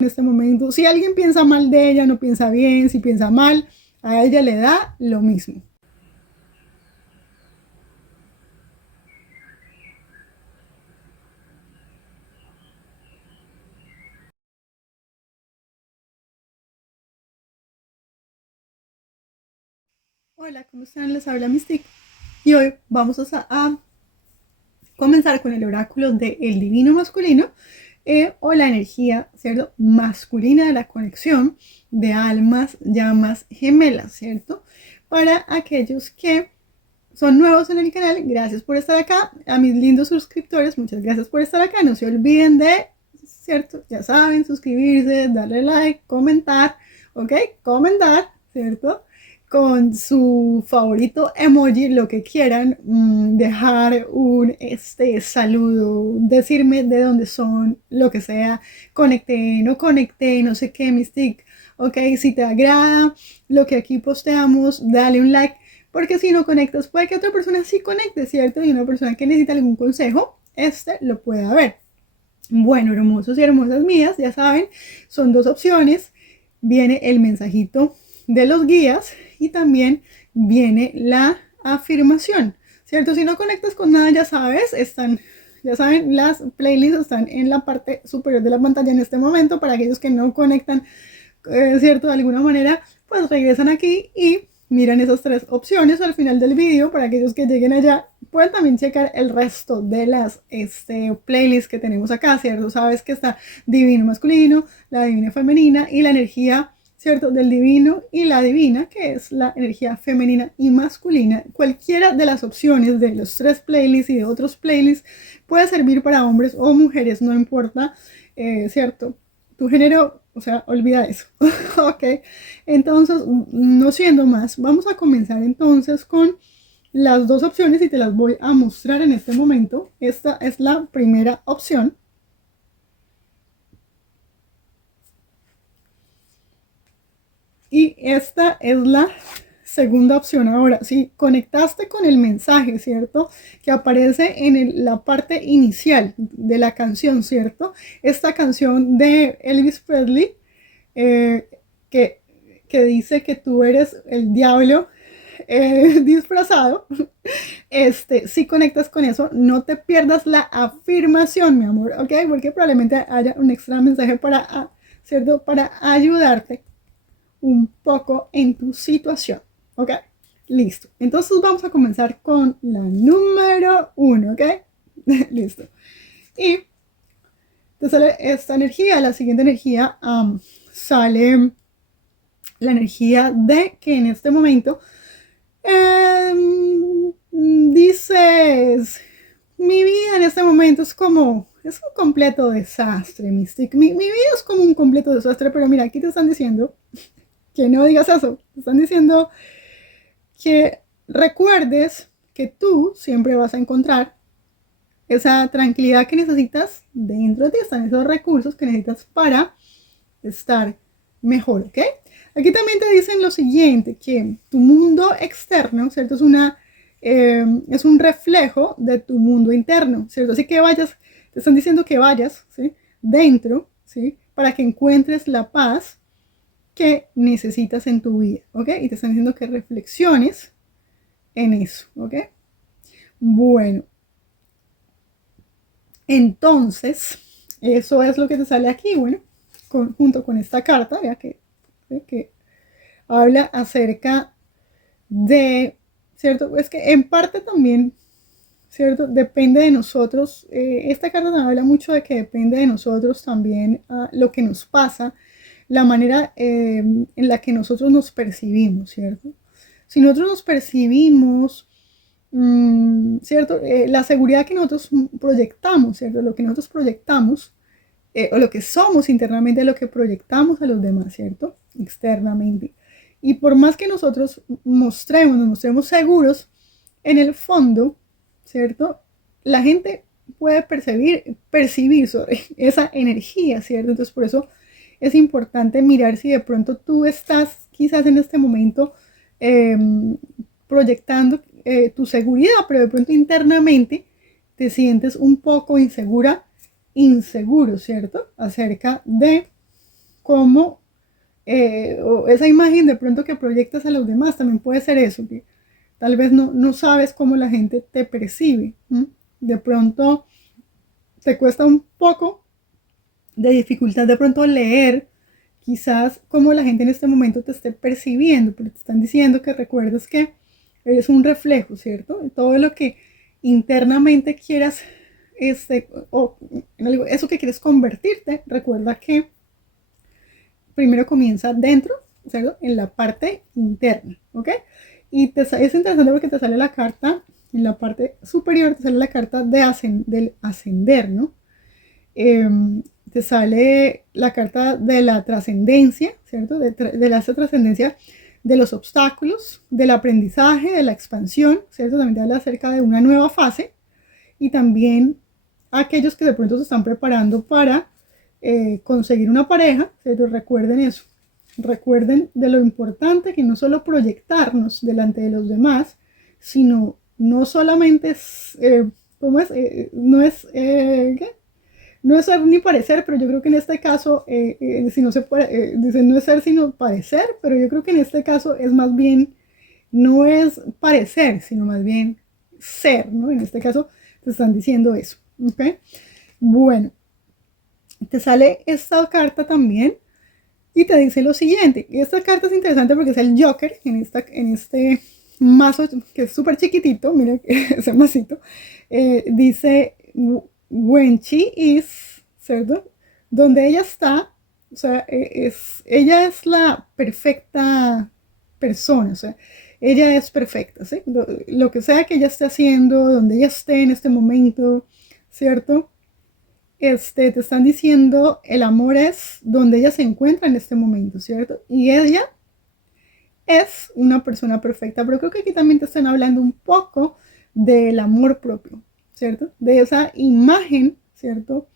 en este momento. Si alguien piensa mal de ella, no piensa bien, si piensa mal, a ella le da lo mismo. Hola, ¿cómo están? Les habla Mystic y hoy vamos a comenzar con el oráculo del divino masculino o la energía, ¿cierto? Masculina de la conexión de almas, llamas gemelas, ¿cierto? Para aquellos que son nuevos en el canal, gracias por estar acá. A mis lindos suscriptores, muchas gracias por estar acá. No se olviden de, ¿cierto? Ya saben, suscribirse, darle like, comentar, ¿ok? Comentar, ¿cierto? Con su favorito emoji, lo que quieran, dejar un saludo, decirme de dónde son, lo que sea, conecté, no conecté, no sé qué, Mystic, ok, si te agrada lo que aquí posteamos, dale un like, porque si no conectas, puede que otra persona sí conecte, ¿cierto? Y una persona que necesita algún consejo, lo pueda ver. Bueno, hermosos y hermosas mías, ya saben, son dos opciones. Viene el mensajito de los guías y también viene la afirmación, ¿cierto? Si no conectas con nada, ya sabes, ya saben, las playlists están en la parte superior de la pantalla en este momento. Para aquellos que no conectan, ¿cierto? De alguna manera, pues regresan aquí y miran esas tres opciones al final del video. Para aquellos que lleguen allá, pueden también checar el resto de las playlists que tenemos acá, ¿cierto? Sabes que está divino masculino, la divina femenina y la energía, ¿cierto? Del divino y la divina, que es la energía femenina y masculina. Cualquiera de las opciones de los tres playlists y de otros playlists puede servir para hombres o mujeres, no importa, ¿cierto? Tu género, o sea, olvida eso. Ok, entonces, no siendo más, vamos a comenzar entonces con las dos opciones y te las voy a mostrar en este momento. Esta es la primera opción. Y esta es la segunda opción. Ahora, si conectaste con el mensaje, ¿cierto? Que aparece en la parte inicial de la canción, ¿cierto? Esta canción de Elvis Presley, eh, que, que dice que tú eres el diablo disfrazado. Si conectas con eso, no te pierdas la afirmación, mi amor, ¿ok? Porque probablemente haya un extra mensaje para, ¿cierto? Para ayudarte un poco en tu situación, ¿ok? Listo. Entonces vamos a comenzar con la número uno, ¿ok? Listo. Y te sale esta energía, la siguiente energía, sale la energía de que en este momento dices, mi vida en este momento es un completo desastre, Mystic. Mi vida es como un completo desastre, pero mira, aquí te están diciendo que no digas eso. Te están diciendo que recuerdes que tú siempre vas a encontrar esa tranquilidad que necesitas dentro de ti. Están esos recursos que necesitas para estar mejor, ¿ok? Aquí también te dicen lo siguiente, que tu mundo externo, ¿cierto? Es un reflejo de tu mundo interno, ¿cierto? Así que vayas, te están diciendo que vayas, ¿sí? Dentro, ¿sí? Para que encuentres la paz que necesitas en tu vida, ¿ok? Y te están diciendo que reflexiones en eso, ¿ok? Bueno, entonces, eso es lo que te sale aquí, bueno, junto con esta carta, vea que habla acerca de, ¿cierto? Es que en parte también, ¿cierto? Depende de nosotros. Esta carta nos habla mucho de que depende de nosotros también lo que nos pasa, la manera en la que nosotros nos percibimos, ¿cierto? Si nosotros nos percibimos, ¿cierto? La seguridad que nosotros proyectamos, ¿cierto? Lo que nosotros proyectamos, o lo que somos internamente, lo que proyectamos a los demás, ¿cierto? Externamente. Y por más que nosotros nos mostremos seguros, en el fondo, ¿cierto? La gente puede percibir sobre esa energía, ¿cierto? Entonces por eso es importante mirar si de pronto tú estás quizás en este momento eh, proyectando tu seguridad, pero de pronto internamente te sientes un poco insegura, inseguro, ¿cierto? Acerca de cómo, o esa imagen de pronto que proyectas a los demás, también puede ser eso, que tal vez no sabes cómo la gente te percibe. De pronto te cuesta un poco de dificultad de pronto leer quizás cómo la gente en este momento te esté percibiendo, pero te están diciendo que recuerdes que eres un reflejo, ¿cierto? Todo lo que internamente quieras, o en algo, eso que quieres convertirte, recuerda que primero comienza dentro, ¿cierto? En la parte interna, ¿ok? Y es interesante porque te sale la carta, en la parte superior te sale la carta del ascender, ¿no? Te sale la carta de la trascendencia, ¿cierto? De la trascendencia de los obstáculos, del aprendizaje, de la expansión, ¿cierto? También te habla acerca de una nueva fase y también aquellos que de pronto se están preparando para conseguir una pareja, ¿cierto? Recuerden eso, recuerden de lo importante que no solo proyectarnos delante de los demás, sino no solamente es, ¿cómo es? No es, ¿qué? No es ser ni parecer, pero yo creo que en este caso, si no se puede, dice no es ser sino parecer, pero yo creo que en este caso es más bien, no es parecer, sino más bien ser, ¿no? En este caso te están diciendo eso, ¿ok? Bueno, te sale esta carta también y te dice lo siguiente. Esta carta es interesante porque es el Joker en este mazo que es súper chiquitito, miren ese masito, dice when she is, ¿cierto? Donde ella está, o sea, ella es la perfecta persona, o sea, ella es perfecta, ¿sí? Lo que sea que ella esté haciendo, donde ella esté en este momento, ¿cierto? Te están diciendo el amor es donde ella se encuentra en este momento, ¿cierto? Y ella es una persona perfecta, pero creo que aquí también te están hablando un poco del amor propio, ¿cierto? De esa imagen, ¿cierto?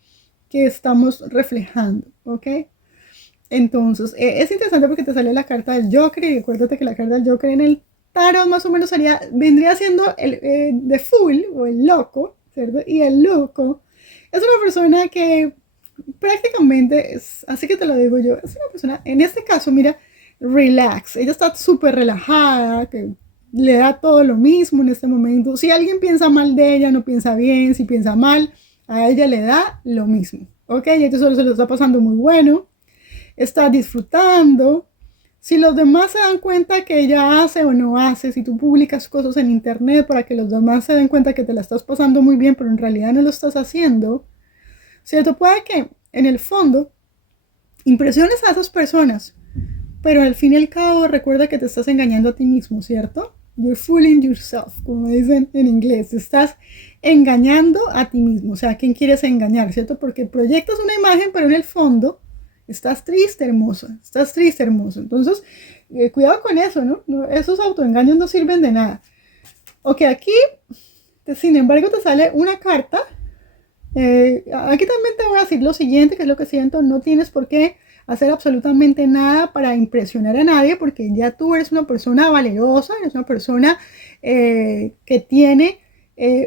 Que estamos reflejando, ¿ok? Entonces, es interesante porque te sale la carta del Joker y acuérdate que la carta del Joker en el tarot más o menos vendría siendo el the fool o el loco, ¿cierto? Y el loco es una persona que prácticamente es, así que te lo digo yo, es una persona, en este caso, mira, relax, ella está súper relajada, que le da todo lo mismo en este momento. Si alguien piensa mal de ella, no piensa bien, si piensa mal, a ella le da lo mismo, ¿ok? Y esto solo se lo está pasando muy bueno, está disfrutando. Si los demás se dan cuenta que ella hace o no hace, si tú publicas cosas en internet para que los demás se den cuenta que te la estás pasando muy bien, pero en realidad no lo estás haciendo, ¿cierto? Puede que en el fondo impresiones a esas personas, pero al fin y al cabo recuerda que te estás engañando a ti mismo, ¿cierto? You're fooling yourself, como dicen en inglés. Te estás engañando a ti mismo. O sea, ¿a quién quieres engañar, cierto? Porque proyectas una imagen, pero en el fondo estás triste, hermosa. Estás triste, hermoso. Entonces, cuidado con eso, ¿no? Esos autoengaños no sirven de nada. Ok, aquí, sin embargo, te sale una carta. Aquí también te voy a decir lo siguiente, que es lo que siento. No tienes por qué hacer absolutamente nada para impresionar a nadie, porque ya tú eres una persona valerosa, eres una persona que tiene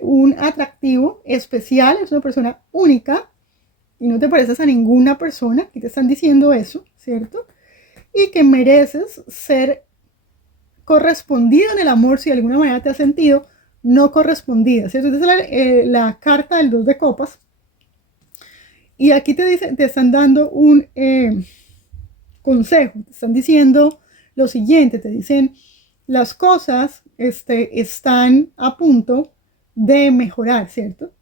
un atractivo especial, es una persona única y no te pareces a ninguna persona, y te están diciendo eso, ¿cierto? Y que mereces ser correspondido en el amor si de alguna manera te has sentido no correspondida, ¿cierto? Entonces la carta del 2 de copas. Y aquí te están dando un consejo, te están diciendo lo siguiente, te dicen las cosas están a punto de mejorar, ¿cierto?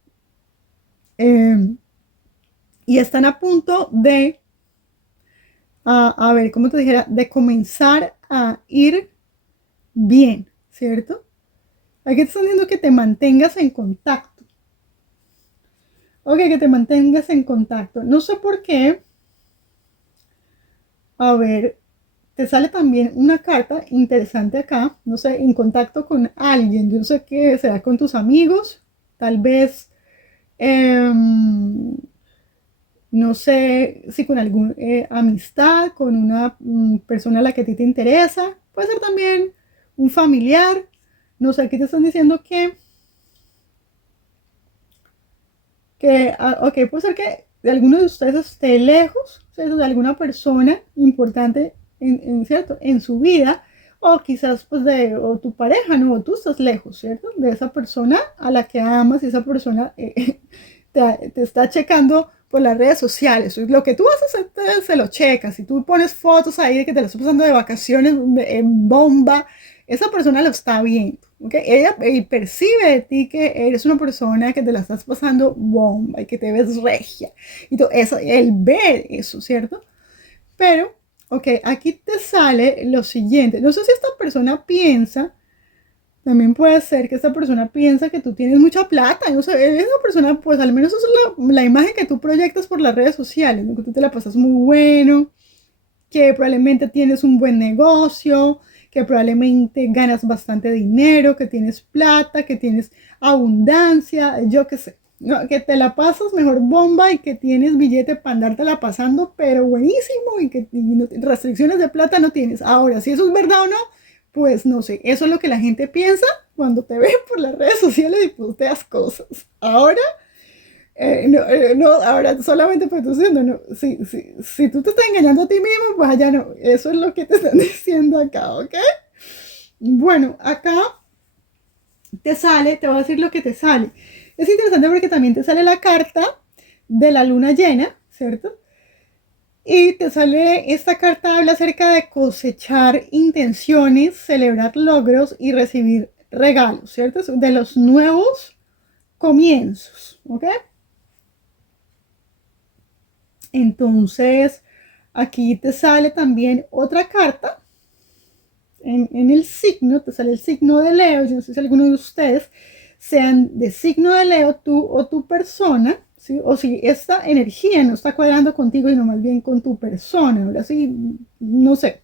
Y están a punto de, a ver, ¿cómo te dijera? De comenzar a ir bien, ¿cierto? Aquí te están diciendo que te mantengas en contacto. Ok, que te mantengas en contacto. No sé por qué. A ver, te sale también una carta interesante acá. No sé, en contacto con alguien. Yo no sé qué será con tus amigos. Tal vez, no sé si con alguna amistad, con una persona a la que a ti te interesa. Puede ser también un familiar. No sé, aquí te están diciendo ok, puede ser que de alguno de ustedes esté lejos, ¿cierto? De alguna persona importante ¿cierto? En su vida, o quizás pues o tu pareja, ¿no? O tú estás lejos, ¿cierto? De esa persona a la que amas y esa persona te está checando por las redes sociales. Lo que tú vas a hacer se lo checas. Si tú pones fotos ahí de que te lo estás pasando de vacaciones en bomba, esa persona lo está viendo. ¿Okay? Ella percibe de ti que eres una persona que te la estás pasando bomba y que te ves regia. Y todo eso, él ve eso, ¿cierto? Pero, ok, aquí te sale lo siguiente. No sé si esta persona piensa, también puede ser que esta persona piensa que tú tienes mucha plata. No sé, esa persona, pues al menos eso es la imagen que tú proyectas por las redes sociales, ¿no? Que tú te la pasas muy bueno, que probablemente tienes un buen negocio, que probablemente ganas bastante dinero, que tienes plata, que tienes abundancia, yo qué sé. No, que te la pasas mejor bomba y que tienes billete para andártela pasando, pero buenísimo y que restricciones de plata no tienes. Ahora, si eso es verdad o no, pues no sé. Eso es lo que la gente piensa cuando te ve por las redes sociales y posteas cosas. Ahora, no, ahora solamente pues tú diciendo, no, si tú te estás engañando a ti mismo, pues allá no. Eso es lo que te están diciendo acá, ¿ok? Bueno, acá te voy a decir lo que te sale. Es interesante porque también te sale la carta de la luna llena, ¿cierto? Y te sale, esta carta habla acerca de cosechar intenciones, celebrar logros y recibir regalos, ¿cierto? De los nuevos comienzos, ¿ok? Entonces, aquí te sale también otra carta. En el signo, te sale el signo de Leo. Yo no sé si alguno de ustedes sean de signo de Leo, tú o tu persona, ¿sí? O si esta energía no está cuadrando contigo, sino más bien con tu persona. Ahora sí, no sé.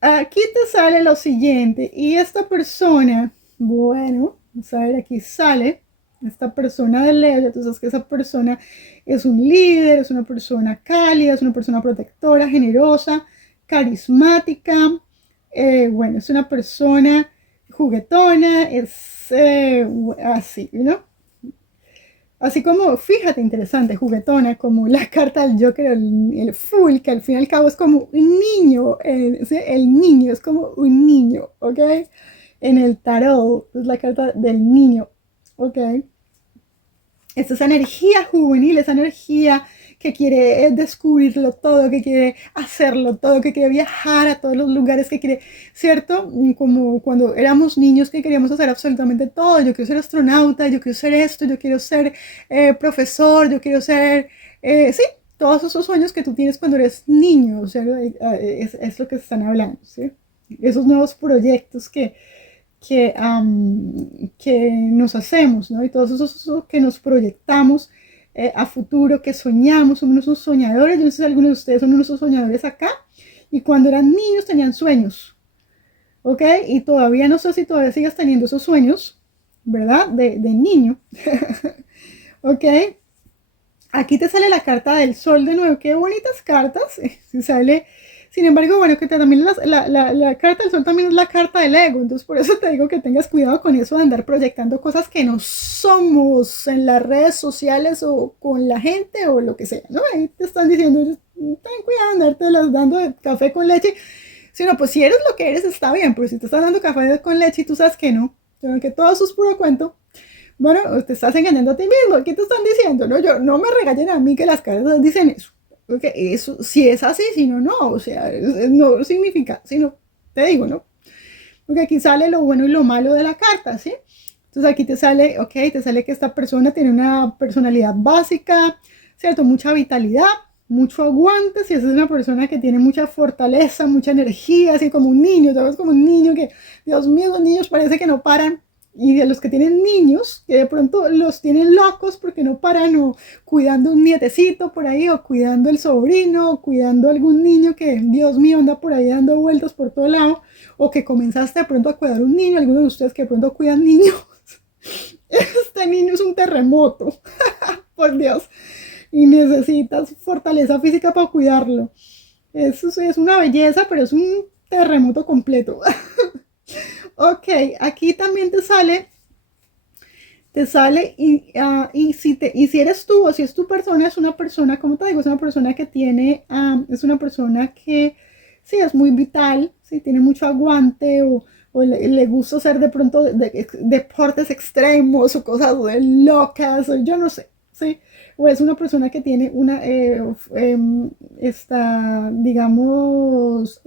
Aquí te sale lo siguiente. Y esta persona, bueno, vamos a ver, aquí sale esta persona de Leo. Entonces, que esa persona es un líder, es una persona cálida, es una persona protectora, generosa, carismática. Bueno, es una persona juguetona, es así, ¿no? Así como, fíjate, interesante, juguetona, como la carta del Joker, el Fool, que al fin y al cabo es como un niño, el niño es como un niño, ¿ok? En el tarot es la carta del niño, ¿ok? Es esa energía juvenil, esa energía que quiere descubrirlo todo, que quiere hacerlo todo, que quiere viajar a todos los lugares, que quiere, ¿cierto? Como cuando éramos niños que queríamos hacer absolutamente todo. Yo quiero ser astronauta, yo quiero ser esto, yo quiero ser profesor, yo quiero ser, sí, todos esos sueños que tú tienes cuando eres niño, o sea, es lo que se están hablando, ¿sí? Esos nuevos proyectos que nos hacemos, ¿no? Y todos esos que nos proyectamos a futuro, que soñamos, somos unos soñadores. Yo no sé si algunos de ustedes son unos soñadores acá, y cuando eran niños tenían sueños, ¿ok? Y todavía no sé si todavía sigues teniendo esos sueños, ¿verdad? De niño, ¿ok? Aquí te sale la carta del sol de nuevo, qué bonitas cartas, sale. Sin embargo, bueno, que también la carta del sol también es la carta del ego, entonces por eso te digo que tengas cuidado con eso de andar proyectando cosas que no somos en las redes sociales o con la gente o lo que sea, ¿no? Ahí te están diciendo, ten cuidado de andarte las dando de café con leche, sino pues si eres lo que eres está bien, pero si te estás dando café con leche y tú sabes que no, que todo eso es puro cuento, bueno, te estás engañando a ti mismo. ¿Qué te están diciendo? No, yo, no me regañen a mí que las cartas dicen eso. Porque eso, si es así, si no, no. O sea, no significa, sino, te digo, ¿no? Porque aquí sale lo bueno y lo malo de la carta, ¿sí? Entonces aquí te sale, ok, te sale que esta persona tiene una personalidad básica, ¿cierto? Mucha vitalidad, mucho aguante. Si es una persona que tiene mucha fortaleza, mucha energía, así como un niño, ¿sabes? Como un niño que, Dios mío, los niños parece que no paran. Y de los que tienen niños, que de pronto los tienen locos porque no paran o cuidando un nietecito por ahí, o cuidando el sobrino, o cuidando algún niño que, Dios mío, anda por ahí dando vueltas por todo lado, o que comenzaste de pronto a cuidar un niño, algunos de ustedes que de pronto cuidan niños. Este niño es un terremoto, por Dios, y necesitas fortaleza física para cuidarlo. Eso es una belleza, pero es un terremoto completo. Ok, aquí también te sale te sale y si eres tú o si es tu persona, es una persona, como te digo, es una persona que tiene, es una persona que sí es muy vital, sí tiene mucho aguante o le gusta hacer de pronto deportes extremos o cosas locas o yo no sé, sí. O es una persona que tiene una, esta, digamos,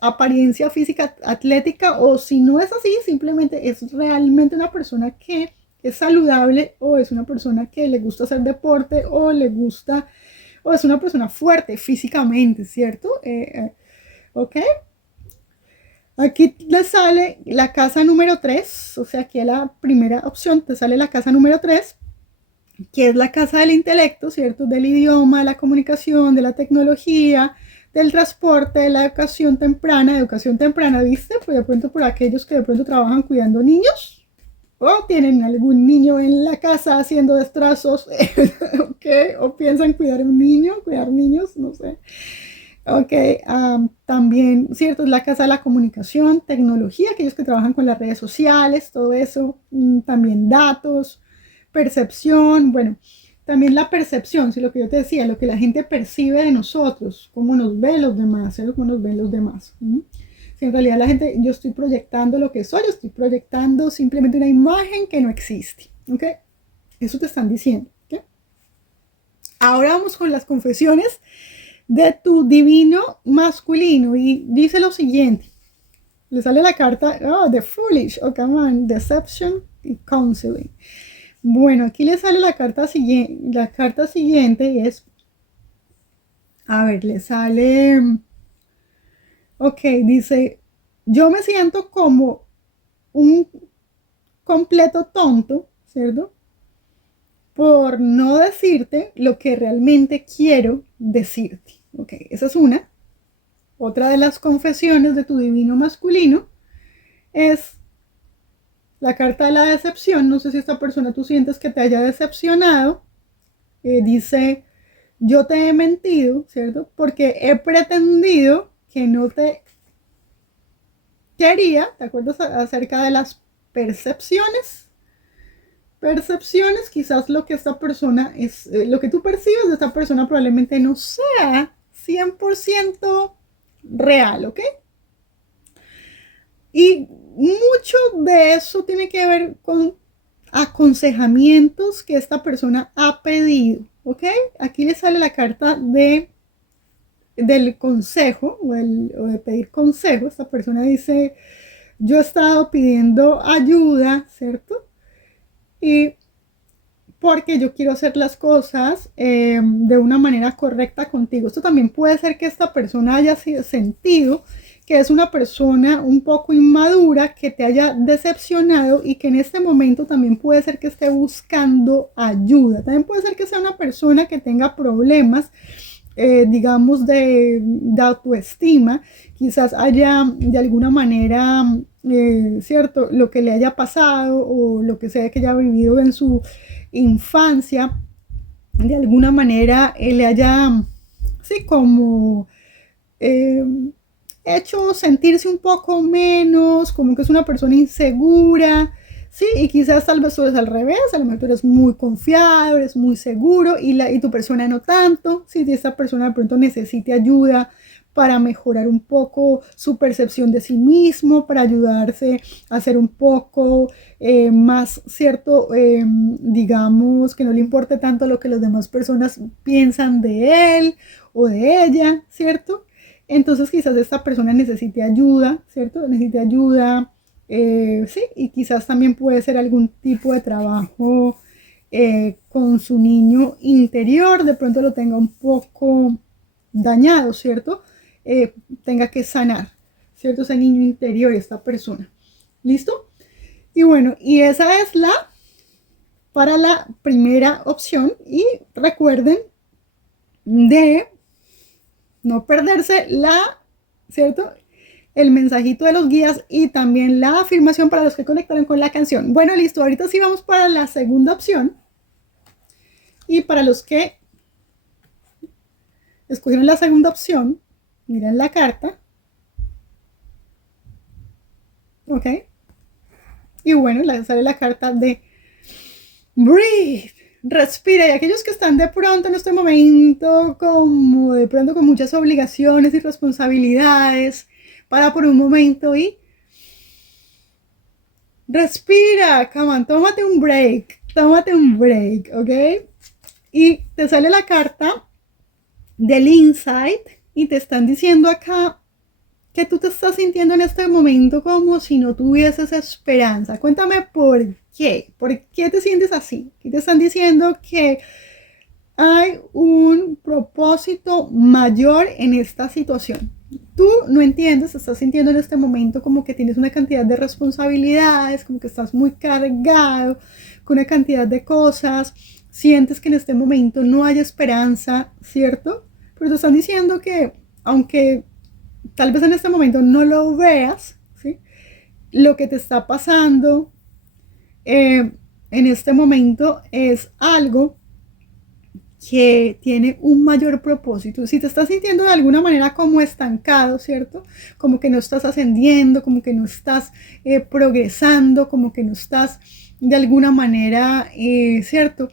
apariencia física atlética o si no es así, simplemente es realmente una persona que es saludable o es una persona que le gusta hacer deporte o le gusta o es una persona fuerte físicamente, ¿cierto? ¿Ok? Aquí le sale la casa número 3, o sea, aquí a la primera opción te sale la casa número 3, que es la casa del intelecto, ¿cierto? Del idioma, de la comunicación, de la tecnología, del transporte, de la educación temprana, ¿viste? Pues de pronto por aquellos que de pronto trabajan cuidando niños o tienen algún niño en la casa haciendo destrozos, ¿ok? O piensan cuidar un niño, cuidar niños, no sé. Ok, también, cierto, es la casa de la comunicación, tecnología, aquellos que trabajan con las redes sociales, todo eso, también datos, percepción, bueno, también la percepción, si lo que yo te decía, lo que la gente percibe de nosotros, cómo nos ven los demás, ¿sí? Cómo nos ven los demás. Si en realidad la gente, yo estoy proyectando lo que soy, yo estoy proyectando simplemente una imagen que no existe, ¿ok? Eso te están diciendo, ¿ok? Ahora vamos con las confesiones de tu divino masculino y dice lo siguiente. Le sale la carta, oh, The Foolish, oh, come on, Deception y Counseling. Bueno, aquí le sale la carta siguiente y es, a ver, le sale, ok, dice, yo me siento como un completo tonto, ¿cierto? Por no decirte lo que realmente quiero decirte. Ok, esa es una. Otra de las confesiones de tu divino masculino es la carta de la decepción. No sé si esta persona tú sientes que te haya decepcionado. Dice, yo te he mentido, ¿cierto? Porque he pretendido que no te quería. ¿Te acuerdas acerca de las percepciones? Percepciones, quizás lo que esta persona es, lo que tú percibes de esta persona probablemente no sea 100% real, ¿ok? Y mucho de eso tiene que ver con aconsejamientos que esta persona ha pedido, ¿ok? Aquí le sale la carta del consejo o de pedir consejo. Esta persona dice, yo he estado pidiendo ayuda, ¿cierto? Y porque yo quiero hacer las cosas de una manera correcta contigo. Esto también puede ser que esta persona haya sentido que es una persona un poco inmadura, que te haya decepcionado y que en este momento también puede ser que esté buscando ayuda. También puede ser que sea una persona que tenga problemas, digamos, de autoestima. Quizás haya de alguna manera, cierto, lo que le haya pasado o lo que sea que haya vivido en su infancia, de alguna manera le haya, sí, como hecho sentirse un poco menos, como que es una persona insegura, sí, y quizás tal vez tú eres al revés, a lo mejor tú eres muy confiado, eres muy seguro y tu persona no tanto, sí, si esta persona de pronto necesite ayuda para mejorar un poco su percepción de sí mismo, para ayudarse a ser un poco más cierto, digamos, que no le importe tanto lo que las demás personas piensan de él o de ella, ¿cierto? Entonces quizás esta persona necesite ayuda, ¿cierto? Necesite ayuda, sí, y quizás también puede ser algún tipo de trabajo con su niño interior, de pronto lo tenga un poco dañado, ¿cierto? Tenga que sanar, ¿cierto? Ese niño interior, esta persona. ¿Listo? Y bueno, y esa es la para la primera opción. Y recuerden de no perderse ¿cierto? El mensajito de los guías y también la afirmación para los que conectaron con la canción. Bueno, listo, ahorita sí vamos para la segunda opción. Y para los que escogieron la segunda opción, miren la carta. ¿Ok? Y bueno, sale la carta de Breathe. Respira. Y aquellos que están de pronto en este momento, como de pronto con muchas obligaciones y responsabilidades, para por un momento y respira. Come on, tómate un break. Tómate un break, ¿ok? Y te sale la carta del insight y te están diciendo acá que tú te estás sintiendo en este momento como si no tuvieses esperanza. Cuéntame por qué. ¿Por qué te sientes así? ¿Qué te están diciendo que hay un propósito mayor en esta situación? Tú no entiendes, te estás sintiendo en este momento como que tienes una cantidad de responsabilidades, como que estás muy cargado con una cantidad de cosas, sientes que en este momento no hay esperanza, ¿cierto? Pero te están diciendo que aunque tal vez en este momento no lo veas, ¿sí? Lo que te está pasando en este momento es algo que tiene un mayor propósito. Si te estás sintiendo de alguna manera como estancado, ¿cierto? Como que no estás ascendiendo, como que no estás progresando, como que no estás de alguna manera, ¿cierto?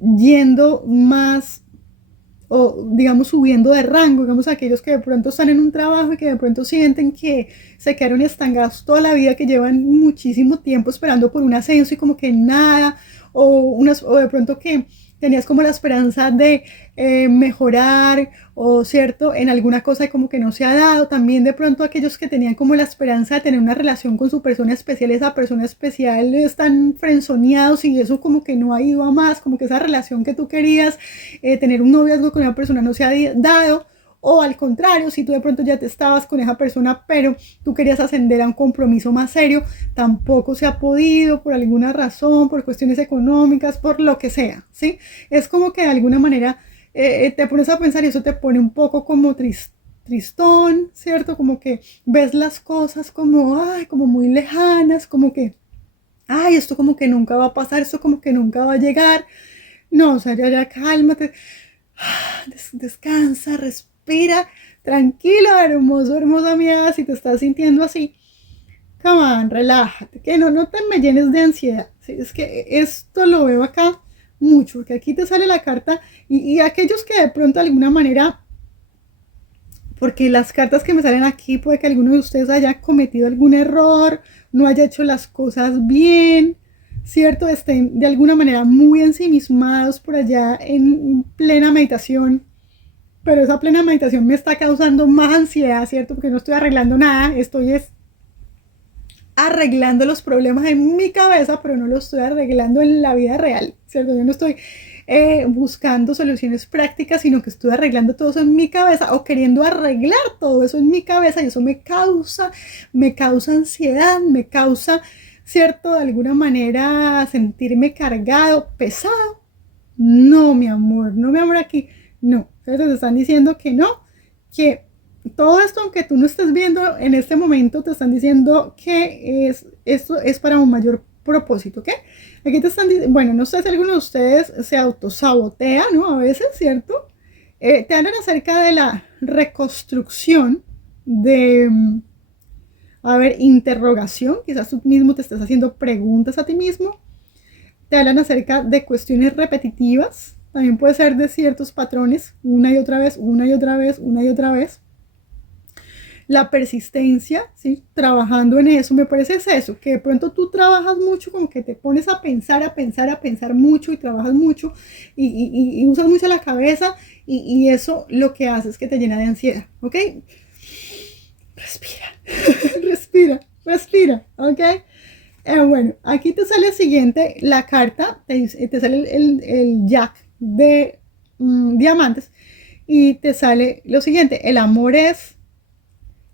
Yendo más o digamos subiendo de rango, digamos aquellos que de pronto están en un trabajo y que de pronto sienten que se quedaron estancados toda la vida, que llevan muchísimo tiempo esperando por un ascenso y como que nada, o de pronto que tenías como la esperanza de mejorar o cierto en alguna cosa y como que no se ha dado. También de pronto aquellos que tenían como la esperanza de tener una relación con su persona especial, esa persona especial están frenzoneados y eso como que no ha ido a más, como que esa relación que tú querías tener un noviazgo con una persona no se ha dado. O al contrario, si tú de pronto ya te estabas con esa persona, pero tú querías ascender a un compromiso más serio, tampoco se ha podido por alguna razón, por cuestiones económicas, por lo que sea, ¿sí? Es como que de alguna manera te pones a pensar y eso te pone un poco como tristón, ¿cierto? Como que ves las cosas como, ay, como muy lejanas, como que, ay, esto como que nunca va a pasar, esto como que nunca va a llegar. No, o sea, ya cálmate, descansa, respira, tranquilo, hermoso, hermosa mía, si te estás sintiendo así, come on, relájate, que no te me llenes de ansiedad. ¿Sí? Es que esto lo veo acá mucho, porque aquí te sale la carta y aquellos que de pronto de alguna manera, porque las cartas que me salen aquí puede que alguno de ustedes haya cometido algún error, no haya hecho las cosas bien, ¿cierto? Estén de alguna manera muy ensimismados por allá en plena meditación, pero esa plena meditación me está causando más ansiedad, ¿cierto? Porque no estoy arreglando nada, estoy arreglando los problemas en mi cabeza, pero no los estoy arreglando en la vida real, ¿cierto? Yo no estoy buscando soluciones prácticas, sino que estoy arreglando todo eso en mi cabeza o queriendo arreglar todo eso en mi cabeza y eso me causa ansiedad, me causa, ¿cierto? De alguna manera sentirme cargado, pesado. No, mi amor aquí, no. Entonces te están diciendo que no, que todo esto, aunque tú no estés viendo en este momento, te están diciendo que esto es para un mayor propósito, ¿ok? Aquí te están diciendo, bueno, no sé si alguno de ustedes se autosabotea, ¿no? A veces, ¿cierto? Te hablan acerca de la reconstrucción de, a ver, interrogación, quizás tú mismo te estés haciendo preguntas a ti mismo, te hablan acerca de cuestiones repetitivas, también puede ser de ciertos patrones, una y otra vez, una y otra vez, una y otra vez. La persistencia, ¿sí? Trabajando en eso, me parece es eso, que de pronto tú trabajas mucho, como que te pones a pensar, a pensar, a pensar mucho y trabajas mucho y usas mucho la cabeza y eso lo que hace es que te llena de ansiedad, ¿ok? Respira, respira, respira, ¿ok? Bueno, aquí te sale el siguiente, la carta, te sale el jack de diamantes y te sale lo siguiente, el amor es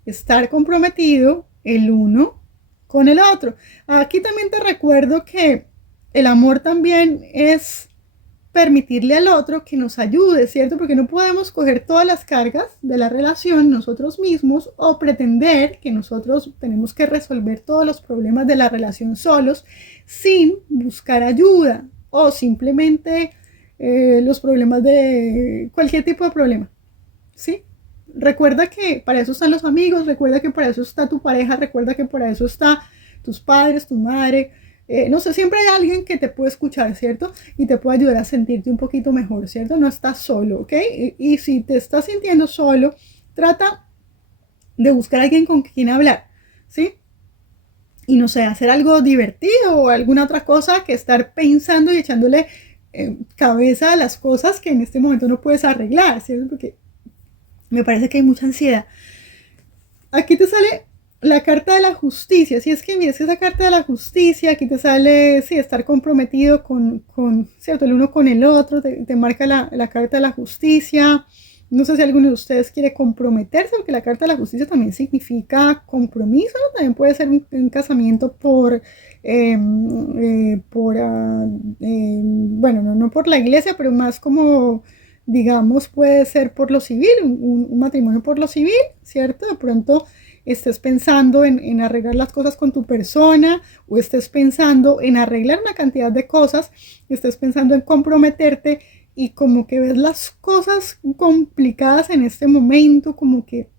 estar comprometido el uno con el otro. Aquí también te recuerdo que el amor también es permitirle al otro que nos ayude, ¿cierto? Porque no podemos coger todas las cargas de la relación nosotros mismos o pretender que nosotros tenemos que resolver todos los problemas de la relación solos sin buscar ayuda o simplemente los problemas de cualquier tipo de problema, ¿sí? Recuerda que para eso están los amigos, recuerda que para eso está tu pareja, recuerda que para eso está tus padres, tu madre, no sé, siempre hay alguien que te puede escuchar, ¿cierto? Y te puede ayudar a sentirte un poquito mejor, ¿cierto? No estás solo, ¿ok? Y si te estás sintiendo solo, trata de buscar a alguien con quien hablar, ¿sí? Y no sé, hacer algo divertido o alguna otra cosa que estar pensando y echándole cabeza a las cosas que en este momento no puedes arreglar, ¿cierto? Porque me parece que hay mucha ansiedad. Aquí te sale la carta de la justicia. Si es que mires esa carta de la justicia, aquí te sale, sí, estar comprometido ¿cierto? El uno con el otro, te marca la carta de la justicia. No sé si alguno de ustedes quiere comprometerse, porque la carta de la justicia también significa compromiso, ¿no? También puede ser un casamiento bueno, no por la iglesia, pero más como, digamos, puede ser por lo civil, un matrimonio por lo civil, ¿cierto? De pronto estés pensando en arreglar las cosas con tu persona o estés pensando en arreglar una cantidad de cosas, estés pensando en comprometerte y como que ves las cosas complicadas en este momento, como que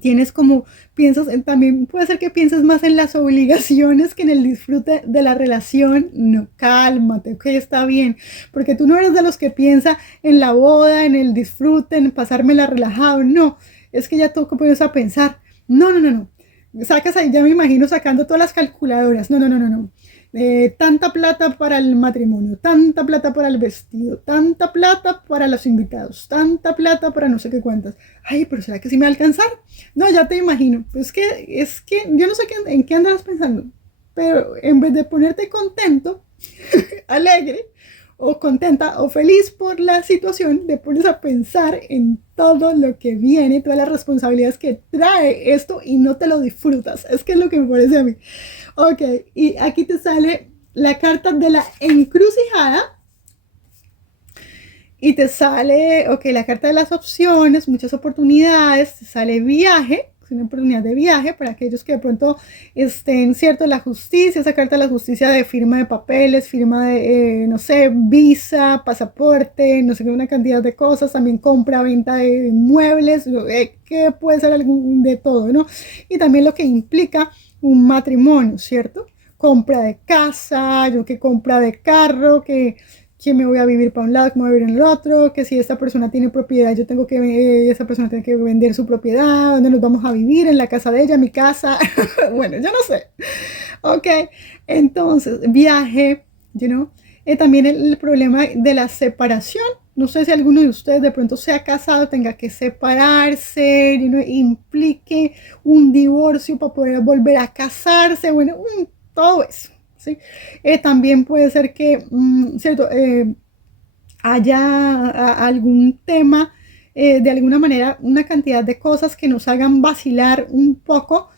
tienes como, piensas, también puede ser que pienses más en las obligaciones que en el disfrute de la relación. No, cálmate, ok, está bien, porque tú no eres de los que piensa en la boda, en el disfrute, en pasármela relajado, no, es que ya toca ponerse a pensar, no, sacas ahí, ya me imagino sacando todas las calculadoras, no. Tanta plata para el matrimonio, tanta plata para el vestido, tanta plata para los invitados, tanta plata para no sé qué cuántas. Ay, pero ¿será que sí me va a alcanzar? No, ya te imagino. Es que yo no sé en qué andarás pensando, pero en vez de ponerte contento, alegre, o contenta o feliz por la situación, te pones a pensar en todo lo que viene, todas las responsabilidades que trae esto y no te lo disfrutas. Es que es lo que me parece a mí. Ok, y aquí te sale la carta de la encrucijada y te sale, ok, la carta de las opciones, muchas oportunidades, te sale viaje, una oportunidad de viaje para aquellos que de pronto estén, cierto, la justicia, esa carta de la justicia de firma de papeles, firma de, no sé, visa, pasaporte, no sé qué, una cantidad de cosas, también compra, venta de inmuebles, que puede ser algún de todo, ¿no? Y también lo que implica un matrimonio, ¿cierto? Compra de casa, yo que compra de carro, que me voy a vivir para un lado, que me voy a vivir en el otro, que si esta persona tiene propiedad, yo tengo que, esa persona tiene que vender su propiedad, dónde nos vamos a vivir, en la casa de ella, mi casa, bueno, yo no sé, ok, entonces, viaje, you know? También el problema de la separación, no sé si alguno de ustedes de pronto sea casado, tenga que separarse, implique un divorcio para poder volver a casarse, bueno, todo eso. ¿Sí? También puede ser que, ¿cierto? Haya algún tema, de alguna manera, una cantidad de cosas que nos hagan vacilar un poco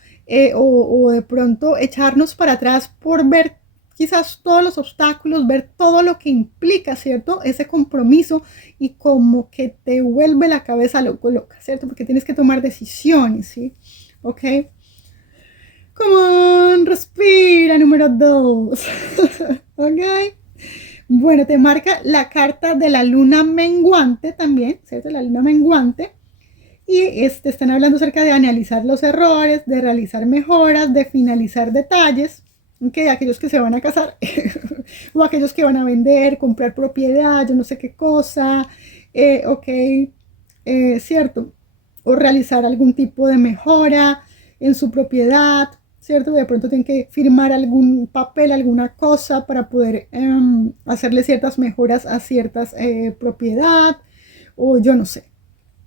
o de pronto echarnos para atrás por ver quizás todos los obstáculos, ver todo lo que implica, ¿cierto? Ese compromiso y como que te vuelve la cabeza loca, ¿cierto? Porque tienes que tomar decisiones, ¿sí? ¿Ok? Come on, respira, número 2. Ok. Bueno, te marca la carta de la luna menguante también, ¿cierto? La luna menguante. Y están hablando acerca de analizar los errores, de realizar mejoras, de finalizar detalles. Okay, aquellos que se van a casar o aquellos que van a vender, comprar propiedad, yo no sé qué cosa. Ok, cierto. O realizar algún tipo de mejora en su propiedad, ¿cierto? De pronto tienen que firmar algún papel, alguna cosa para poder hacerle ciertas mejoras a ciertas propiedad o yo no sé,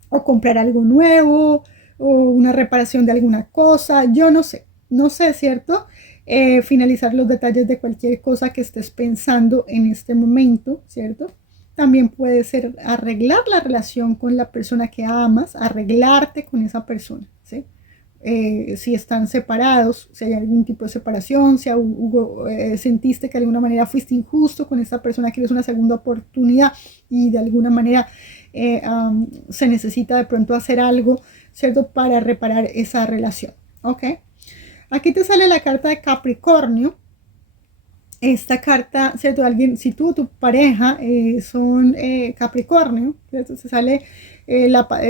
o comprar algo nuevo o una reparación de alguna cosa, yo no sé, ¿cierto? Finalizar los detalles de cualquier cosa que estés pensando en este momento, ¿cierto? También puede ser arreglar la relación con la persona que amas, arreglarte con esa persona, ¿sí? Si están separados, si hay algún tipo de separación, si sentiste que de alguna manera fuiste injusto con esta persona, quieres una segunda oportunidad y de alguna manera se necesita de pronto hacer algo, ¿cierto? Para reparar esa relación, ¿ok? Aquí te sale la carta de Capricornio esta carta, ¿cierto? Alguien, si tú o tu pareja son Capricornio, ¿cierto? Se sale,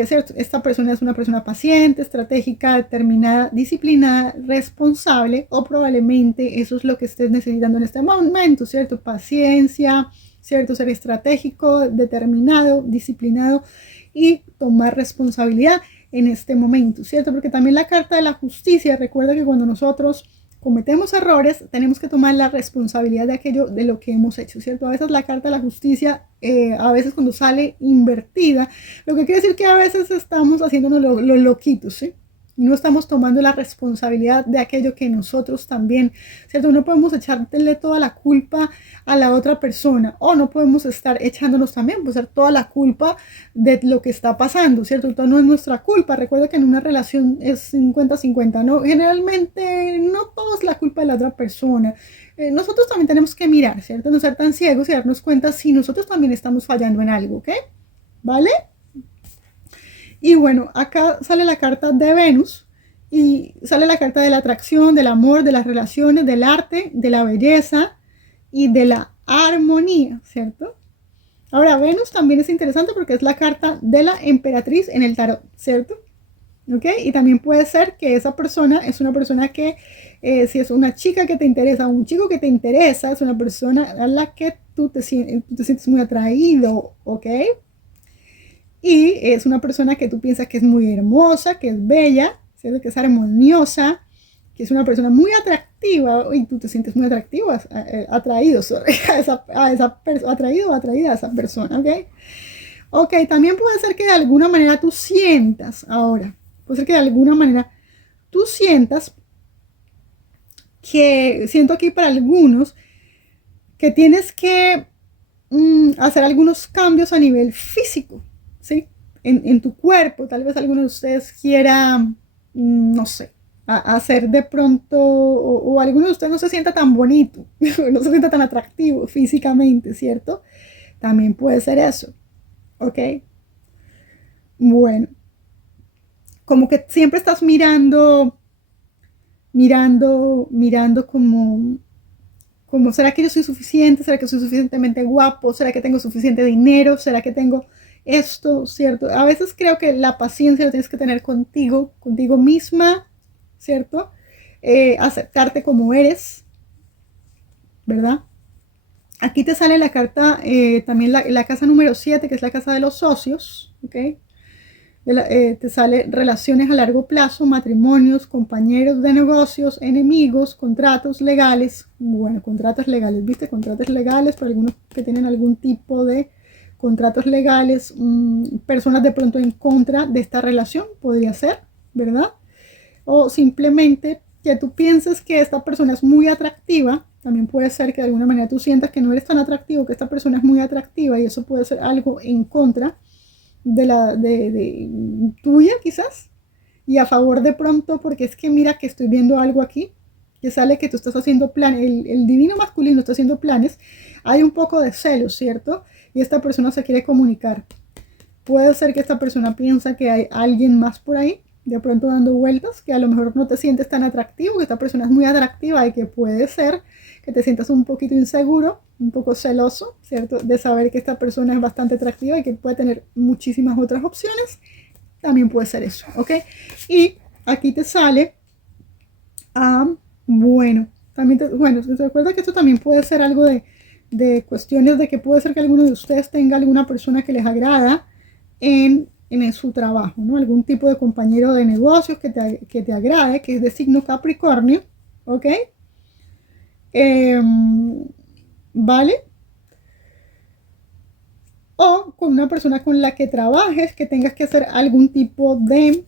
¿cierto? Esta persona es una persona paciente, estratégica, determinada, disciplinada, responsable, o probablemente eso es lo que estés necesitando en este momento, ¿cierto? Paciencia, ¿cierto? Ser estratégico, determinado, disciplinado y tomar responsabilidad en este momento, ¿cierto? Porque también la carta de la justicia, recuerda que cuando nosotros cometemos errores, tenemos que tomar la responsabilidad de aquello, de lo que hemos hecho, ¿cierto? A veces la carta de la justicia, a veces cuando sale invertida, lo que quiere decir que a veces estamos haciéndonos los loquitos, ¿sí? Y no estamos tomando la responsabilidad de aquello que nosotros también, ¿cierto? No podemos echarle toda la culpa a la otra persona, o no podemos estar echándonos también, pues, toda la culpa de lo que está pasando, ¿cierto? Entonces no es nuestra culpa. Recuerda que en una relación es 50-50, ¿no? Generalmente no todo es la culpa de la otra persona. Nosotros también tenemos que mirar, ¿cierto? No ser tan ciegos y darnos cuenta si nosotros también estamos fallando en algo, ¿ok? ¿Vale? Y bueno, acá sale la carta de Venus y sale la carta de la atracción, del amor, de las relaciones, del arte, de la belleza y de la armonía, ¿cierto? Ahora, Venus también es interesante porque es la carta de la emperatriz en el tarot, ¿cierto? ¿Ok? Y también puede ser que esa persona es una persona que, si es una chica que te interesa, un chico que te interesa, es una persona a la que tú te sientes muy atraído, ¿ok? Y es una persona que tú piensas que es muy hermosa, que es bella, ¿cierto? Que es armoniosa, que es una persona muy atractiva y tú te sientes muy atractivo, atraído, atraído o atraída a esa persona, ¿ok? Ok, también puede ser que de alguna manera tú sientas, ahora, puede ser que de alguna manera tú sientas que, siento aquí para algunos, que tienes que hacer algunos cambios a nivel físico, ¿sí? En tu cuerpo, tal vez alguno de ustedes quiera, no sé, hacer de pronto, o alguno de ustedes no se sienta tan bonito, no se sienta tan atractivo físicamente, ¿cierto? También puede ser eso, ¿ok? Bueno, como que siempre estás mirando como, ¿será que yo soy suficiente? ¿Será que soy suficientemente guapo? ¿Será que tengo suficiente dinero? ¿Será que tengo esto? ¿Cierto? A veces creo que la paciencia la tienes que tener contigo misma, ¿cierto? Aceptarte como eres, ¿verdad? Aquí te sale la carta, también la casa número 7, que es la casa de los socios, ¿ok? Te sale relaciones a largo plazo, matrimonios, compañeros de negocios, enemigos, contratos legales. Bueno, contratos legales, ¿viste? Contratos legales para algunos que tienen algún tipo de contratos legales, personas de pronto en contra de esta relación, podría ser, ¿verdad? O simplemente que tú pienses que esta persona es muy atractiva. También puede ser que de alguna manera tú sientas que no eres tan atractivo, que esta persona es muy atractiva y eso puede ser algo en contra de tuya quizás, y a favor de pronto, porque es que mira que estoy viendo algo aquí, que sale que tú estás haciendo planes, el divino masculino está haciendo planes, hay un poco de celos, ¿cierto? Y esta persona se quiere comunicar. Puede ser que esta persona piensa que hay alguien más por ahí, de pronto dando vueltas, que a lo mejor no te sientes tan atractivo, que esta persona es muy atractiva y que puede ser que te sientas un poquito inseguro, un poco celoso, ¿cierto? De saber que esta persona es bastante atractiva y que puede tener muchísimas otras opciones. También puede ser eso, ¿ok? Y aquí te sale, bueno, también bueno, te recuerda que esto también puede ser algo de cuestiones de que puede ser que alguno de ustedes tenga alguna persona que les agrada en su trabajo, ¿no? Algún tipo de compañero de negocios que te agrade, que es de signo Capricornio, ¿ok? ¿Vale? O con una persona con la que trabajes, que tengas que hacer algún tipo de,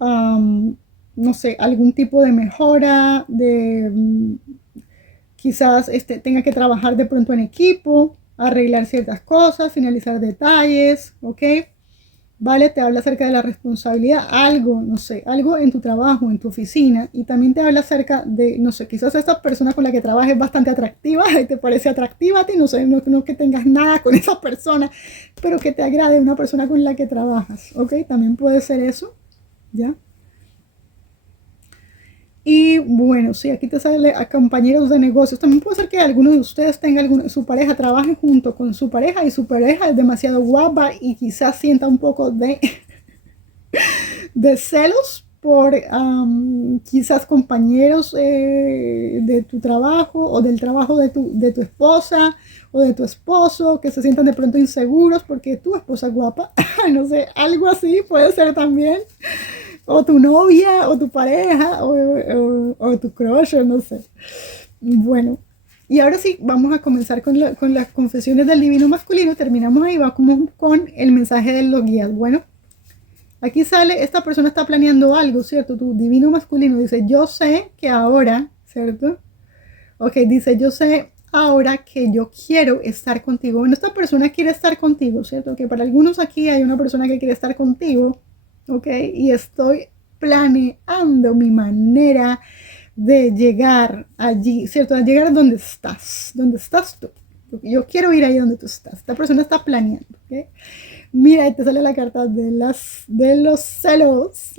no sé, algún tipo de mejora, quizás tenga que trabajar de pronto en equipo, arreglar ciertas cosas, finalizar detalles, ¿ok? ¿Vale? Te habla acerca de la responsabilidad, algo, no sé, algo en tu trabajo, en tu oficina, y también te habla acerca de, no sé, quizás esta persona con la que trabajes es bastante atractiva y te parece atractiva a ti, no sé, no que tengas nada con esa persona, pero que te agrade una persona con la que trabajas, ¿ok? También puede ser eso, ¿ya? Y bueno, sí, aquí te sale a compañeros de negocios. También puede ser que alguno de ustedes tenga su pareja, trabaje junto con su pareja y su pareja es demasiado guapa y quizás sienta un poco de celos por quizás compañeros de tu trabajo o del trabajo de tu esposa o de tu esposo que se sientan de pronto inseguros porque tu esposa es guapa. No sé, algo así puede ser también. O tu novia, o tu pareja, o tu crush, o no sé. Bueno, y ahora sí, vamos a comenzar con las confesiones del divino masculino. Terminamos ahí, vamos con el mensaje de los guías. Bueno, aquí sale, esta persona está planeando algo, ¿cierto? Tu divino masculino dice, yo sé que ahora, ¿cierto? Ok, dice, yo sé ahora que yo quiero estar contigo. Bueno, esta persona quiere estar contigo, ¿cierto? Que para algunos aquí hay una persona que quiere estar contigo, ok, y estoy planeando mi manera de llegar allí, ¿cierto? De llegar donde estás tú. Porque yo quiero ir ahí donde tú estás. Esta persona está planeando, ¿ok? Mira, ahí te sale la carta de los celos,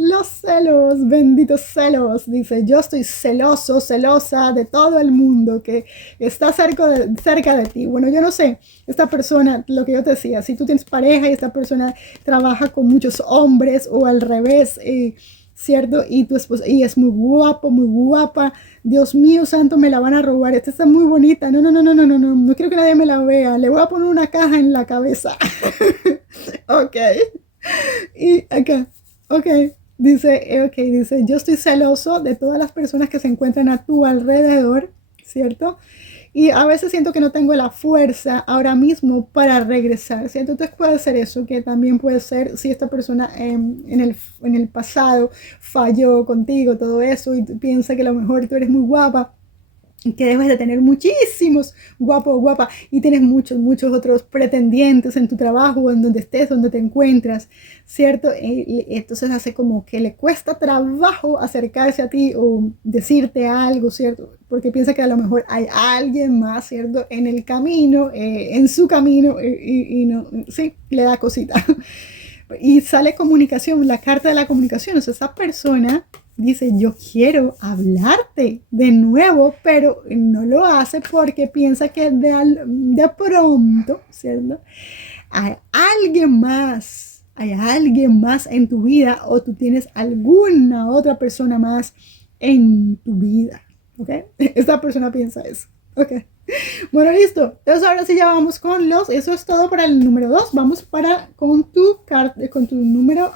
benditos celos. Dice, yo estoy celoso, celosa de todo el mundo que está cerca de ti. Bueno, yo no sé, esta persona, lo que yo te decía, si tú tienes pareja y esta persona trabaja con muchos hombres o al revés, ¿cierto? Y tu esposa, y es muy guapo, muy guapa. Dios mío santo, me la van a robar. Esta está muy bonita. No quiero que nadie me la vea. Le voy a poner una caja en la cabeza. Ok. Y acá, ok. Dice, yo estoy celoso de todas las personas que se encuentran a tu alrededor, ¿cierto? Y a veces siento que no tengo la fuerza ahora mismo para regresar, ¿cierto? Entonces puede ser eso, que también puede ser si esta persona en el pasado falló contigo, todo eso, y piensa que a lo mejor tú eres muy guapa, que debes de tener muchísimos guapo o guapa y tienes muchos otros pretendientes en tu trabajo o en donde estés, donde te encuentras, ¿cierto? Entonces hace como que le cuesta trabajo acercarse a ti o decirte algo, ¿cierto? Porque piensa que a lo mejor hay alguien más, ¿cierto? En el camino, en su camino y no, sí, le da cosita. Y sale comunicación, la carta de la comunicación, o sea, esa persona dice, yo quiero hablarte de nuevo, pero no lo hace porque piensa que de pronto, ¿cierto? Hay alguien más en tu vida o tú tienes alguna otra persona más en tu vida, ¿ok? Esta persona piensa eso, ¿ok? Bueno, listo. Entonces ahora sí ya vamos con eso es todo para el número 2. Vamos con tu número,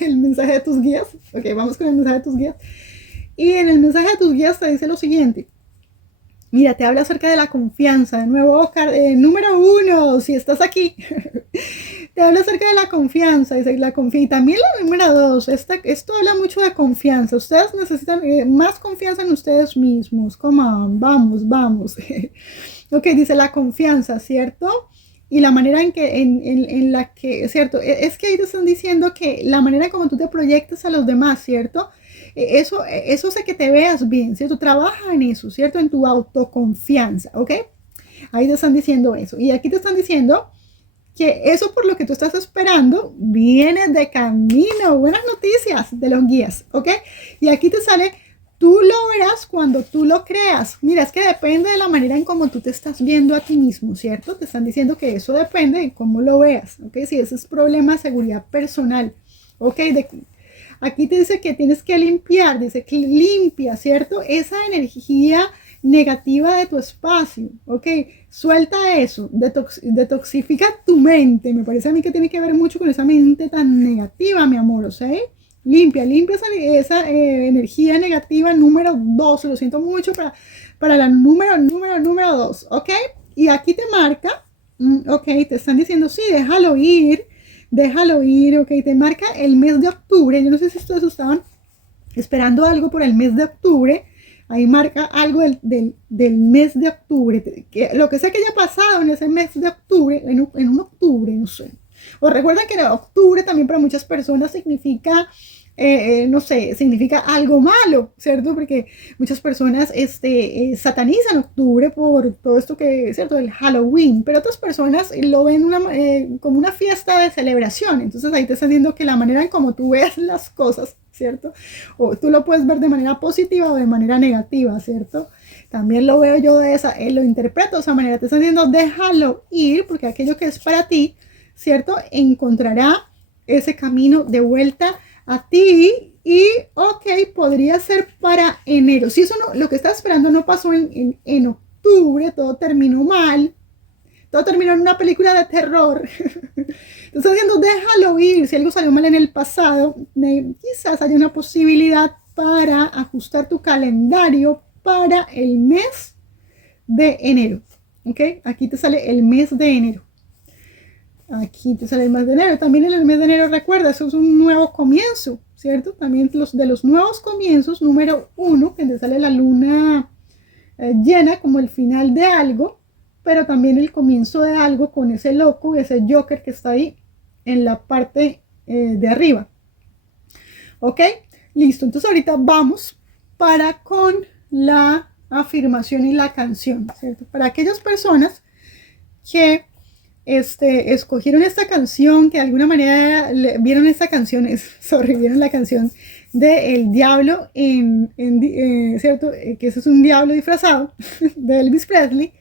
el mensaje de tus guías. Ok, vamos con el mensaje de tus guías. Y en el mensaje de tus guías te dice lo siguiente. Mira, te habla acerca de la confianza. De nuevo, Oscar, número 1, si estás aquí. Te habla acerca de la confianza. Dice, y también la número 2. Esto habla mucho de confianza. Ustedes necesitan más confianza en ustedes mismos. Come on, vamos. Ok, dice la confianza, ¿cierto? Y la manera en la que, ¿cierto? Es que ahí te están diciendo que la manera como tú te proyectas a los demás, ¿cierto? Eso hace que te veas bien, ¿cierto? Trabaja en eso, ¿cierto? En tu autoconfianza, ¿ok? Ahí te están diciendo eso. Y aquí te están diciendo que eso por lo que tú estás esperando viene de camino. Buenas noticias de los guías, ¿ok? Y aquí te sale, tú lo verás cuando tú lo creas. Mira, es que depende de la manera en cómo tú te estás viendo a ti mismo, ¿cierto? Te están diciendo que eso depende de cómo lo veas, ¿ok? Si ese es problema de seguridad personal, ¿ok? Aquí te dice que tienes que limpiar, dice que limpia, ¿cierto? Esa energía negativa de tu espacio, ¿ok? Suelta eso, detoxifica tu mente. Me parece a mí que tiene que ver mucho con esa mente tan negativa, mi amor, ¿o sea? Limpia esa energía negativa número 2, lo siento mucho para la número 2, ¿ok? Y aquí te marca, ok, te están diciendo, sí, déjalo ir, ok, te marca el mes de octubre. Yo no sé si ustedes estaban esperando algo por el mes de octubre. Ahí marca algo del mes de octubre, lo que sea que haya pasado en ese mes de octubre, en un octubre, no sé. O recuerden que octubre también para muchas personas significa no sé, significa algo malo, ¿cierto? Porque muchas personas satanizan octubre por todo esto que, ¿cierto? El Halloween, pero otras personas lo ven como una fiesta de celebración. Entonces ahí te está diciendo que la manera en como tú ves las cosas, ¿cierto? O tú lo puedes ver de manera positiva o de manera negativa, ¿cierto? También lo veo yo lo interpreto de esa manera. Te está diciendo, déjalo ir, porque aquello que es para ti, ¿cierto? Encontrará ese camino de vuelta a ti y, ok, podría ser para enero. Si eso no, lo que estás esperando no pasó en octubre, todo terminó mal, todo terminó en una película de terror. Te estás diciendo, déjalo ir. Si algo salió mal en el pasado, quizás haya una posibilidad para ajustar tu calendario para el mes de enero. ¿Ok? Aquí te sale el mes de enero. Aquí te sale el mes de enero. También en el mes de enero, recuerda, eso es un nuevo comienzo, ¿cierto? También de los nuevos comienzos, número 1, que te sale la luna llena como el final de algo, pero también el comienzo de algo con ese loco, ese Joker que está ahí en la parte de arriba. ¿Ok? Listo. Entonces ahorita vamos para con la afirmación y la canción, ¿cierto? Para aquellas personas que escogieron esta canción, que de alguna manera vieron esta canción, vieron la canción de El Diablo, ¿cierto? Que ese es un diablo disfrazado de Elvis Presley.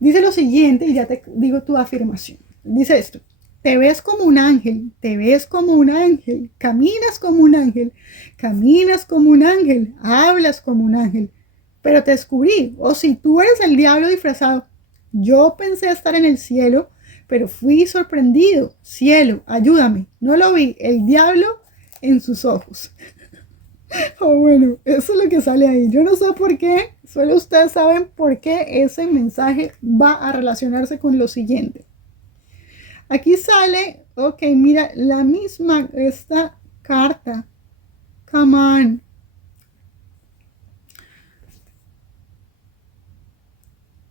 Dice lo siguiente, y ya te digo tu afirmación. Dice esto: te ves como un ángel, te ves como un ángel, caminas como un ángel, caminas como un ángel, hablas como un ángel, pero te descubrí. O si tú eres el diablo disfrazado, yo pensé estar en el cielo, pero fui sorprendido. Cielo, ayúdame. No lo vi, el diablo en sus ojos. Bueno, eso es lo que sale ahí. Yo no sé por qué, solo ustedes saben por qué ese mensaje va a relacionarse con lo siguiente. Aquí sale, ok, mira, la misma, esta carta. Come on.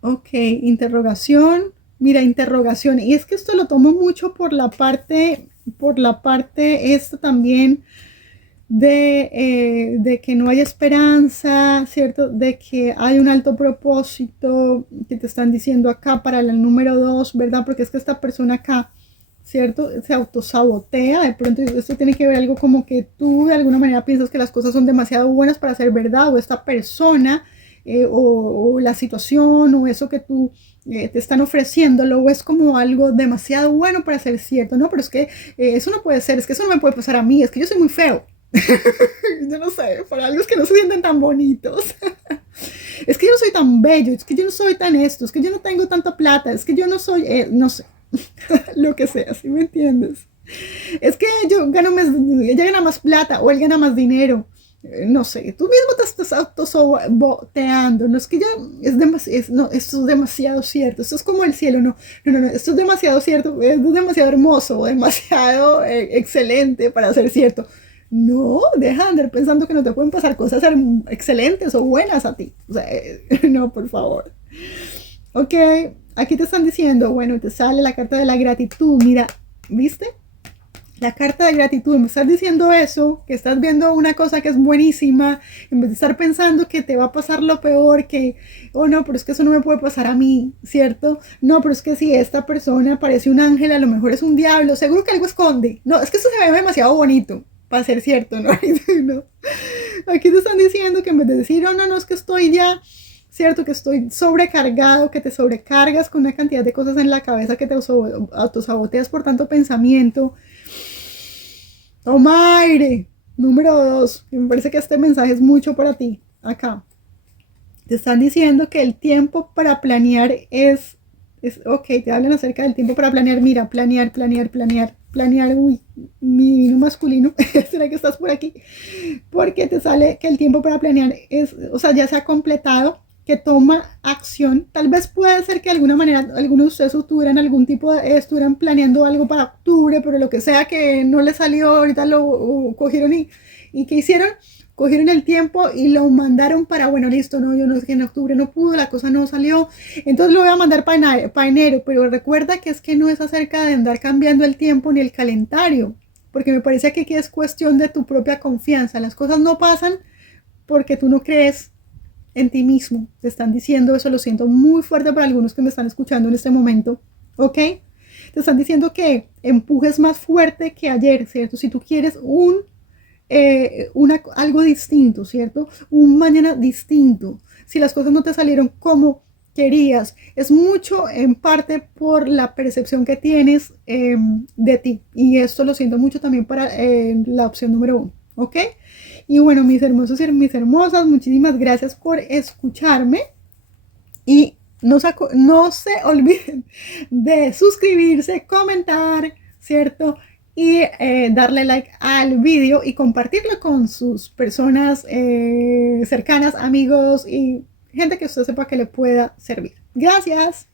Ok, interrogación. Mira, interrogación. Y es que esto lo tomo mucho por la parte esta también de que no hay esperanza, ¿cierto? De que hay un alto propósito que te están diciendo acá para el número 2, ¿verdad? Porque es que esta persona acá, ¿cierto? Se autosabotea. De pronto esto tiene que ver algo como que tú de alguna manera piensas que las cosas son demasiado buenas para ser verdad, o esta persona o la situación o eso que tú te están ofreciendo, lo es como algo demasiado bueno para ser cierto, ¿no? Pero es que eso no puede ser, es que eso no me puede pasar a mí, es que yo soy muy feo. Yo no sé, para algo que no se sienten tan bonitos. Es que yo no soy tan bello, es que yo no soy tan esto, es que yo no tengo tanta plata, es que yo no soy, no sé, lo que sea, ¿sí me entiendes? Es que yo gano más, ella gana más plata o él gana más dinero. No sé, tú mismo te estás autosaboteando, no es que ya no, esto es demasiado cierto, esto es como el cielo, no, esto es demasiado cierto, es demasiado hermoso, demasiado excelente para ser cierto. No, deja de andar pensando que no te pueden pasar cosas excelentes o buenas a ti. O sea, no, por favor. Ok, aquí te están diciendo, bueno, te sale la carta de la gratitud. Mira, ¿viste? La carta de gratitud, me estás diciendo eso, que estás viendo una cosa que es buenísima, en vez de estar pensando que te va a pasar lo peor, que, oh no, pero es que eso no me puede pasar a mí, ¿cierto? No, pero es que si esta persona parece un ángel, a lo mejor es un diablo, seguro que algo esconde. No, es que eso se ve demasiado bonito para ser cierto, ¿no? No. Aquí te están diciendo que en vez de decir, oh no, es que estoy ya, cierto, que estoy sobrecargado, que te sobrecargas con una cantidad de cosas en la cabeza, que te autosaboteas por tanto pensamiento. Toma aire. Número 2. Me parece que este mensaje es mucho para ti. Acá. Te están diciendo que el tiempo para planear es ok, te hablan acerca del tiempo para planear. Mira, planear. Uy, mi divino masculino. ¿Será que estás por aquí? Porque te sale que el tiempo para planear es, o sea, ya se ha completado, que toma acción. Tal vez puede ser que de alguna manera algunos de ustedes tuvieran algún tipo de, estuvieran planeando algo para octubre, pero lo que sea que no les salió, ahorita lo cogieron y ¿qué hicieron? Cogieron el tiempo y lo mandaron para, bueno, listo, no, yo no sé que en octubre no pudo, la cosa no salió, entonces lo voy a mandar para enero, pero recuerda que es que no es acerca de andar cambiando el tiempo ni el calendario, porque me parece que aquí es cuestión de tu propia confianza. Las cosas no pasan porque tú no crees en ti mismo. Te están diciendo eso, lo siento muy fuerte para algunos que me están escuchando en este momento, ¿ok? Te están diciendo que empujes más fuerte que ayer, ¿cierto? Si tú quieres algo distinto, ¿cierto? Un mañana distinto. Si las cosas no te salieron como querías, es mucho en parte por la percepción que tienes de ti. Y esto lo siento mucho también para la opción número 1, ¿ok? Y bueno, mis hermosos y mis hermosas, muchísimas gracias por escucharme. Y no se olviden de suscribirse, comentar, ¿cierto? Y darle like al video y compartirlo con sus personas cercanas, amigos y gente que usted sepa que le pueda servir. Gracias.